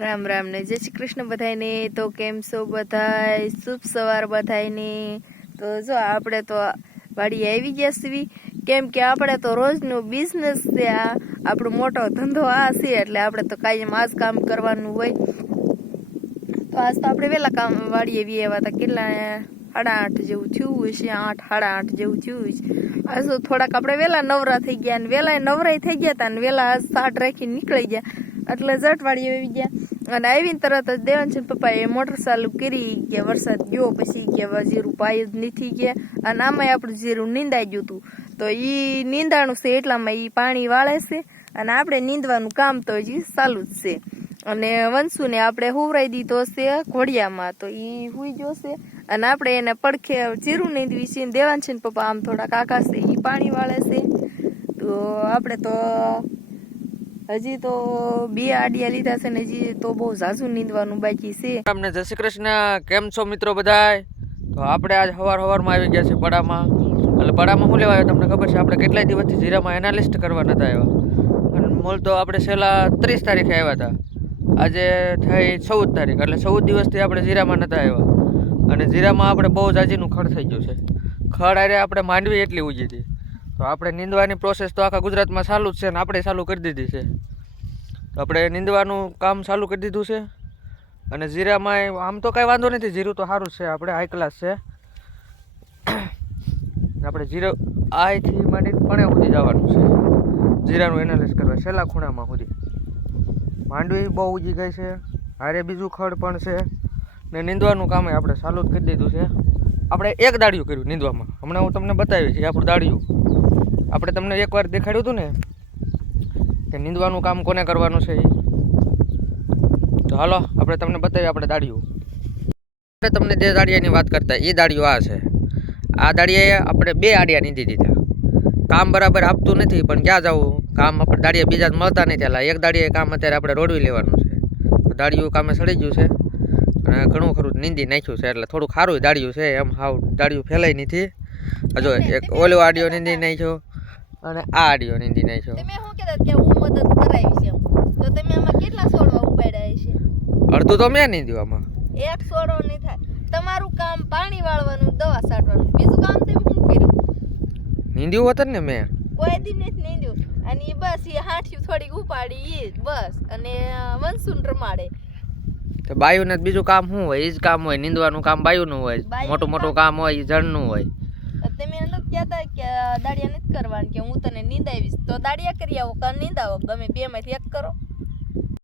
રામ રામ ને જય શ્રી કૃષ્ણ બધાયને. તો કેમ છો બધાય? શુભ સવાર બધાયને. તો જો આપણે તો વાડી આવી ગયા છીએ. કેમ કે આપણે તો રોજનો બિઝનેસ છે આ. આપણો મોટો ધંધો આ છે, એટલે આપણે તો કાયમ આ કામ કરવાનું હોય. તો આજ તો આપણે વહેલા કામ વાડીએ આવી આવ્યા હતા. કેટલા સાડા આઠ જેવું થયું છે. આઠ, સાડા આઠ જેવું થયું છે. આજ તો થોડાક આપણે વહેલા નવરા થઈ ગયા અને વહેલા નવરાય થઈ ગયા હતા ને વહેલા સાઠ રાખીને નીકળી ગયા. એટલે જટવાડી આવી ગયા. અને આવીને તરત જ દેવાંશન પપ્પાએ મોટર ચાલુ કરી કે વરસાદ ગયો, પછી કે જીરું પાય જ નથી ગયા. અને આમાંય આપણું જીરું નીંદાઈ ગયું હતું. તો એ નીંદાણું છે એટલામાં એ પાણી વાળે છે. અને આપણે નીંદવાનું કામ તો હજી ચાલુ જ છે. અને વંશુને આપણે હુવરાઈ દીધો છે ઘોડિયામાં. તો એ હુઈ ગયો છે. અને આપણે એને પડખે જીરું નીંદવી છે. ને છે પપ્પા આમ થોડા કાકા છે એ પાણી વાળે છે. તો આપણે તો હજી તો બે આડિયા લીધા છે ને હજી તો બહુ ઝાઝુ નીંદવાનું બાકી છે. તમને જય શ્રી કૃષ્ણ. કેમ છો મિત્રો બધાય? તો આપણે આજ હવાર સવારમાં આવી ગયા છે પડામાં. એટલે પડામાં શું લેવા આવ્યા તમને ખબર છે, આપણે કેટલાય દિવસથી જીરામાં એનાલિસ્ટ કરવા નતા આવ્યા. અને મૂળ તો આપણે છેલ્લા ત્રીસ તારીખે આવ્યા હતા. આજે થઈ ચૌદ તારીખ, એટલે ચૌદ દિવસથી આપણે જીરામાં નતા આવ્યા. અને જીરામાં આપણે બહુ જાજીનું ખડ થઈ ગયું છે. ખડ આરે આપણે માંડવી એટલી ઉજી હતી. તો આપણે નીંદવાની પ્રોસેસ તો આખા ગુજરાતમાં ચાલુ જ છે ને આપણે ચાલુ કરી દીધી છે. આપણે નીંદવાનું કામ ચાલુ કરી દીધું છે. અને જીરામાં આમ તો કાંઈ વાંધો નથી, જીરું તો સારું છે, આપણે હાઈ ક્લાસ છે. આપણે જીરો આથી માંડી પણે સુધી જવાનું છે. જીરાનું એનાલિસ કરવા, છેલ્લા ખૂણામાં સુધી. માંડવી બહુ ઉજી ગઈ છે, હારે બીજું ખડ પણ છે. ને નીંદવાનું કામ આપણે ચાલુ જ કરી દીધું છે. આપણે એક દાડિયું કર્યું નીંદવામાં. હમણાં હું તમને બતાવી છે આપણું દાડિયું. આપણે તમને એકવાર દેખાડ્યું હતું ને કે નીંદવાનું કામ કોને કરવાનું છે એ? તો હાલો, આપણે તમને બતાવીએ આપણે દાળિયું આપણે તમને જે દાળિયાની વાત કરતા એ દાળિયું આ છે. આ દાળિયાએ આપણે બે આડિયા નીંદી દીધા. કામ બરાબર આપતું નથી, પણ ક્યાં જવું? કામ આપણે દાળિયા બીજા મળતા નથી એટલે એક દાડિયાએ કામ અત્યારે આપણે રોડવી લેવાનું છે. તો દાળિયું કામે સડી ગયું છે. અને ઘણું ખરું નીંદી નાખ્યું છે, એટલે થોડું ખારું દાળિયું છે. એમ હાવ દાળિયું ફેલાય નથી. હજો એક ઓલો આડિયો નીંદી નાખ્યો. અને આ આડિયો નીંદી નાખ્યો તમે શું કહેતા કે હું મદદ કરાવી છે તો તમે આમાં કેટલા છોડવા ઉપાડ્યા છે અડધું તો મેં નીંદ્યું આમાં. એક છોડો નહીં થાય. તમારું કામ પાણી વાળવાનું દવા છાંટવાનું બીજું કામ તમે શું કર્યું? નીંદ્યું હોત ને મેં. કોઈ દિન નથી નીંદ્યું. અને એ બસ એ હાંઠિયું થોડીક ઉપાડી એ બસ. અને વંશુન રમાડે. તો બાયુને જ બીજું કામ શું હોય? એ જ કામ હોય નીંદવાનું કામ બાયુનું હોય. મોટું મોટું કામ હોય એ જળનું હોય. તમે નથી કહેતા કે દાડિયા નથી કરવાનું કે નીંદાવીશ તો દાડિયા કરી આવો કે નીંદાવો ગમે બે માંથી એક કરો.